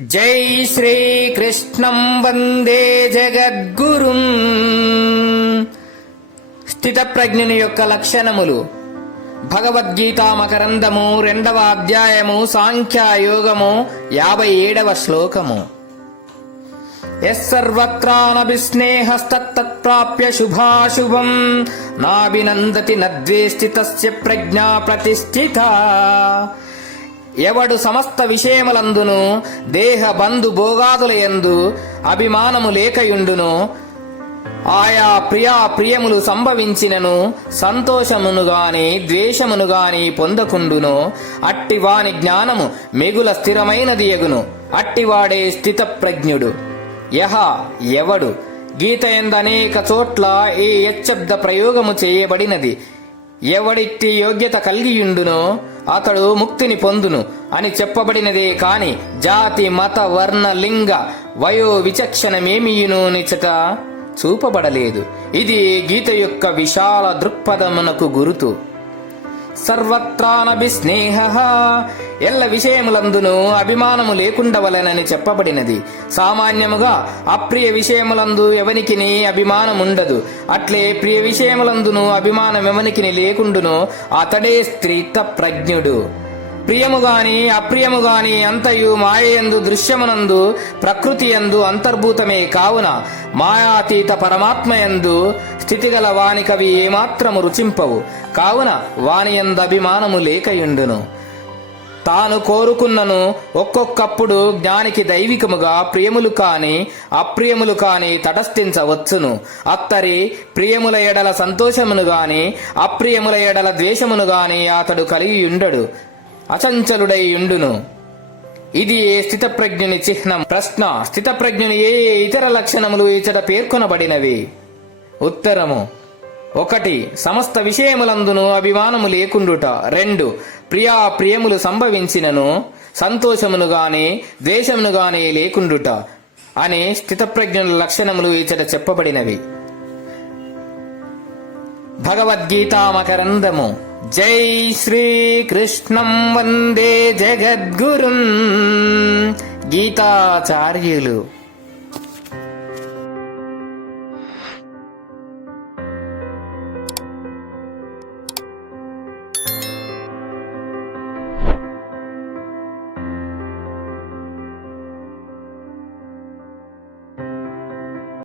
జై శ్రీకృష్ణం వందే జగద్గురుం. స్థితప్రజ్ఞుని యొక్క లక్షణములు. భగవద్గీత మకరందము రెండవ అధ్యాయము సాంఖ్యయోగము యాభై ఏడవ శ్లోకము. యస్సర్వత్రానభిస్నేహస్తత్ప్రాప్య శుభాశుభం. నాభినందతి నద్వేష్టి తస్య ప్రజ్ఞా ప్రతిష్ఠిత. ఎవడు సమస్త విషయములందును దేహ బంధు భోగాదుల యందు అభిమానము లేకయుండును ఆయా ప్రియా ప్రియములు సంభవించినను సంతోషమును గాని ద్వేషమును గాని పొందకుండును. అట్టి వాని జ్ఞానము మిగుల స్థిరమైనది ఎగును. అట్టివాడే స్థితప్రజ్ఞుడు. యహ ఎవడు? గీత ఎందనేక చోట్ల ఈ యచ్చబ్ద ప్రయోగము చేయబడినది. ఎవడిట్టి యోగ్యత కలిగియుండునో అతడు ముక్తిని పొందును అని చెప్పబడినదే కాని జాతి మత వర్ణ లింగ వయో విచక్షణమేమియును నిచట చూపబడలేదు. ఇది గీత యొక్క విశాల దృక్పథమునకు గురుతు. సర్వత్రానభిస్నేహ. ఎల్ల విషయములందును అభిమానము లేకుండవలెనని చెప్పబడినది. సామాన్యముగా అప్రియ విషయములందు ఎవనికిని అభిమానముండదు. అట్లే ప్రియ విషయములందును అభిమానం ఎవనికిని లేకుండును అతడే స్త్రీత ప్రజ్ఞుడు. ప్రియము గాని అప్రియము గాని అంతయు మాయయందు దృశ్యమునందు ప్రకృతి ఎందు అంతర్భూతమే కావున మాయాతీత పరమాత్మయందు స్థితిగల వానికవి ఏమాత్రము రుచింపవు. కావున వాని యందు అభిమానము లేకయుండును. తాను కోరుకున్నను ఒక్కొక్కప్పుడు జ్ఞానికి దైవికముగా ప్రియములు కాని అప్రియములు కాని తటస్థించవచ్చును. అత్తరి ప్రియముల ఎడల సంతోషమును గాని అప్రియముల ఎడల ద్వేషమును గాని అతడు కలిగి ఉండడు అచంచలుడై ఉండును ఇది ఏ స్థితప్రజ్ఞుని చిహ్నం? ప్రశ్న. స్థితప్రజ్ఞుని ఏ ఏ ఇతర లక్షణములు ఇచట పేర్కొనబడినవి? ఉత్తరము. ఒకటి సమస్త విషయములందును అభిమానము లేకుండుట. రెండు ప్రియా ప్రియములు సంభవించినను సంతోషమును గాని ద్వేషమును గాని లేకుండుట. అని స్థితప్రజ్ఞుల లక్షణములు ఇచ్చట చెప్పబడినవి. భగవద్గీతామకరందము జై శ్రీకృష్ణం వందే జగద్గురుం. గీతాచార్యులు.